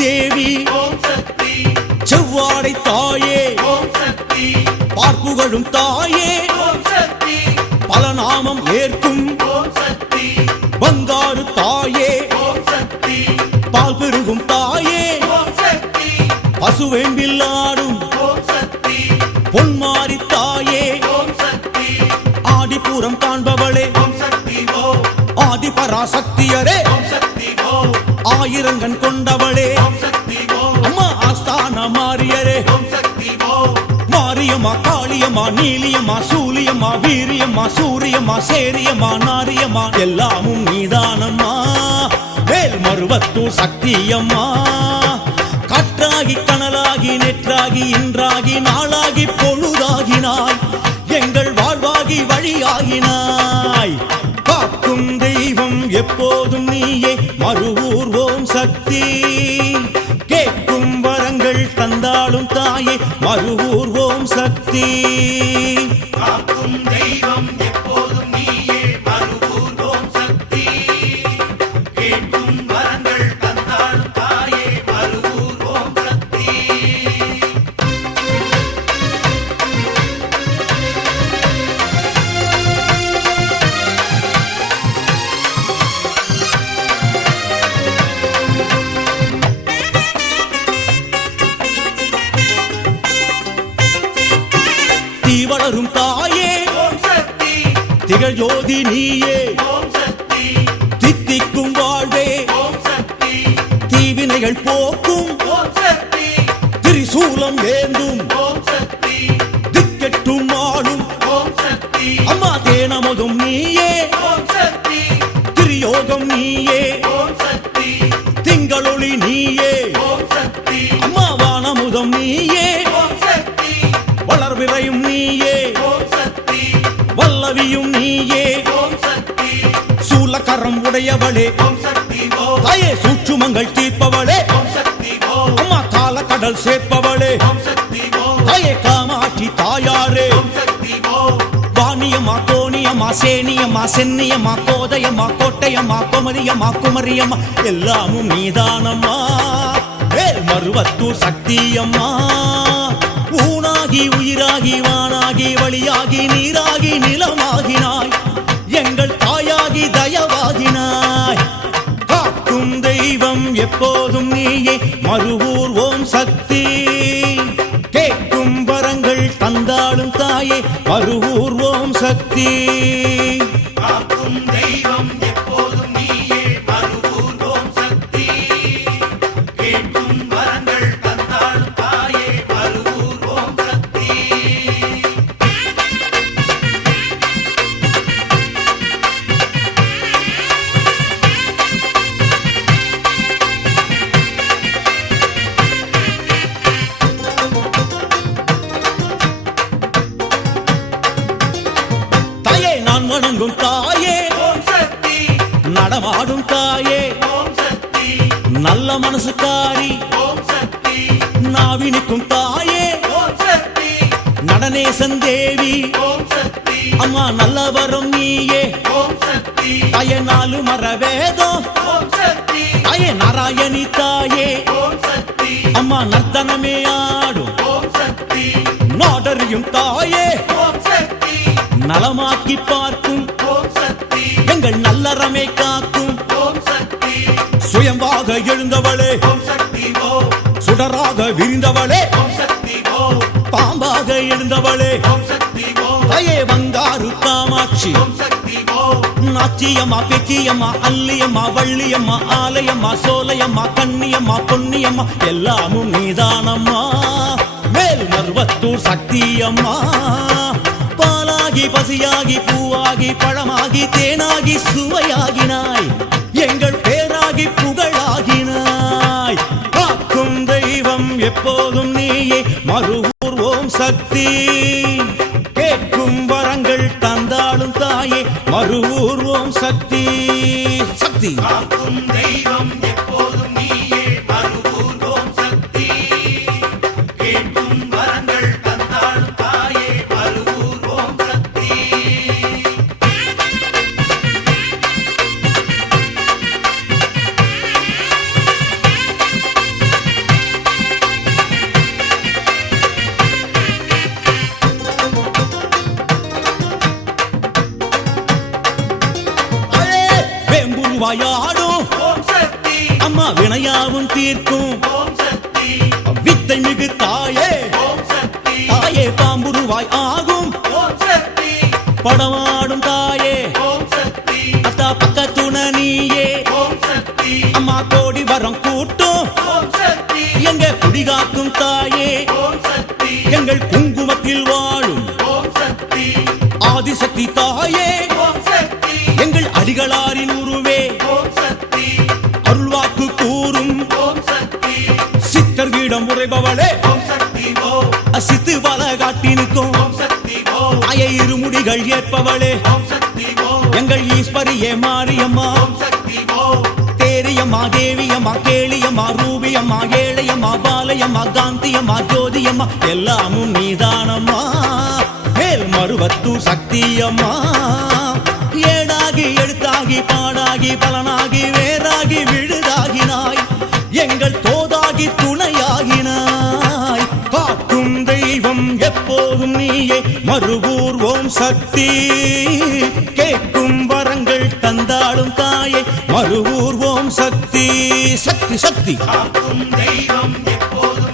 தேவி செவ்வாடை தாயே பார்ப்புகழும் தாயே பல நாமம் ஏற்கும் பங்காரு தாயே பால் பெருகும் தாயே பசுவேம்பில்லாடும் பொன்மாரி தாயே ஆடிப்புறம் காண்பவளே ஆதிபராசக்தியரே ஆயிரங்கன் கொண்டவளே அம்மா ஆஸ்தான மாரியரே மாரியம்மா காளியம்மா நீலியம்மா சூலியம்மா வீரியம்மா சூரியம்மா சேரியம்மா நாரியம்மா எல்லாமும் நீதானம்மா வேல் மருவத்தூர் சக்தியம்மா காற்றாகி கனலாகி நெற்றாகி இன்றாகி நாளாகி பொழுதாகினாய் எங்கள் வாழ்வாகி வழியாகினாய் காக்கும் தெய்வம் எப்போதும் நீயே மருவூர் ஓம் சக்தி கேட்கும் வரங்கள் தந்தாளும் தாயே மருவூர் ஓம் சக்தி காக்கும் தெய்வம் எப்போதும் நீயே மருவூர் ஓம் சக்தி கேட்கும் வரங்கள் தந்தாளும் தாயே மருவூர் ஓம் சக்தி வளரும் தாயே திகழ் ஜோதி நீயே தித்திக்கும் வாழ்வே தீவினைகள் போக்கும் திரிசூலம் ஏந்தும் திக்கெட்டும் ஆளும் அம்மா தேனமதும் நீயே திரியோகம் நீயே திங்களொளி நீயே அம்மா வானமுதம் நீயே வளர்விரையும் நீயே வல்லவியும் நீயே சூலக்கரம் உடையவளே தாயே சூட்சுமங்கள் தீர்ப்பவளே அம்மா காலக்கடல் சேர்ப்பவளே தாயே காமாட்சி தாயாரே வாணியம்மா கோணியம்மா சேனியம்மா சென்னியம்மா கோதையம்மா கோட்டையம்மா கோமதியம்மா குமரியம்மா எல்லாமும் நீதானம்மா வேல் மருவத்தூர் சக்தியம்மா ஊனாகி உயிராகி வானாகி வழியாகி நீராகி நிலமாகினாய் எங்கள் தாயாகி தயவாகினாய் காக்கும் தெய்வம் எப்போதும் நீயே மருவூர் ஓம் சக்தி கேட்கும் வரங்கள் தந்தாளும் தாயே மருவூர் ஓம் சக்தி காக்கும் தெய்வம் எப்போதும் நீயே மருவூர் ஓம் சக்தி கேட்கும் வரங்கள் தந்தாளும் தாயே மருவூர் ஓம் சக்தி தாயே நான் வணங்கும் தாயே ஓம் சக்தி நடமாடும் தாயே ஓம் சக்தி நல்ல மனசுக்காரி ஓம் சக்தி நாவினிக்கும் தாயே ஓம் சக்தி நடனேசன் தேவி ஓம் சக்தி அம்மா நல்லவரும் நீயே ஓம் சக்தி தாயே நாலு மரவேதம் ஓம் சக்தி தாயே நாராயணி தாயே ஓம் சக்தி அம்மா நர்த்தனமே ஆடும் ஓம் சக்தி நாடறியும் தாயே ஓம் சக்தி நலமாக்கி பார்க்கும் ஓம் சக்தி எங்கள் நல்லறமை காக்கும் ஓம் சக்தி சுயம்பாக எழுந்தவளே ஓம் சக்தி ஓம் சுடராக விரிந்தவளே ஓம் சக்தி ஓம் பாம்பாக எழுந்தவளே ஓம் சக்தி ஓம் தாயே வங்காரு காமாட்சி ஓம் சக்தி ஓம் நாச்சியம்மா பெக்கியம்மா அல்லியம்மா வள்ளியம்மா ஆலயம்மா சோலையம்மா கண்ணியம்மா பொன்னியம்மா எல்லாமும் நீதானம்மா வேல் மருவத்தூர் சக்தியம்மா பாலாகி பசியாகி பூவாகி பழமாகி தேனாகி சுவையாகினாய் எங்கள் பேராகி புகழாகினாய் காக்கும் தெய்வம் எப்போதும் நீயே மருவூர் ஓம் சக்தி கேட்கும் வரங்கள் தந்தாளும் தாயே மருவூர் ஓம் சக்தி சக்தி காக்கும் தெய்வம் எப்போதும் நீயே மருவூர் ஓம் சக்தி கேட்கும் வரங்கள் தந்தாளும் தாயே மருவூர் ஓம் சக்தி உருவாயாடும் ஓம் சக்தி அம்மா வினையாவும் தீர்க்கும் ஓம் சக்தி வித்தை மிகு தாயே ஓம் சக்தி தாயே பாம்புருவாய் ஆகும் ஓம் சக்தி படமாடும் தாயே ஓம் சக்தி அத்தா பக்கத்துண நீயே ஓம் சக்தி அம்மா கோடி வரம் கூட்டும் ஓம் சக்தி எங்க குடிகாக்கும் தாயே ஓம் சக்தி எங்கள் குங்குமத்தில் வாழும் ஓம் சக்தி ஆதிசக்தி தாயே ஓம் சக்தி எங்கள் அடிகளாரின் உருவே ஓம் சக்தி அருள்வாக்கு கூறும் ஓம் சக்தி சித்தர்களிடம் உரைபவளே ஓம் சக்தி ஓம் சித்து வல காட்டினுக்கும் ஓம் சக்தி ஓம் ஆய இருமுடிகள் ஏற்பவளே ஓம் சக்தி ஓம் எங்கள் ஈஸ்வரியே மாரியம்மா ஓம் சக்தி ஓம் தேரியம்மா தேவியம்மா கேளியம்மா ரூபியம்மா ஏழையம்மா பாலையம்மா காந்தியம்மா ஜோதியம்மா எல்லாமும் நீதானம்மா மேல் மருவத்தூர் சக்தியம்மா ஏடாகி எழுத்தாகி பாடாகி பலனாகி வேறாகி விழுதாகினாய் எங்கள் தோதாகி துணையாகினாய் காக்கும் தெய்வம் எப்போதும் நீயே மருவூர் ஓம் சக்தி கேட்கும் வரங்கள் தந்தாடும் தாயே மருவூர் ஓம் சக்தி சக்தி சக்தி காக்கும் தெய்வம் எப்போதும்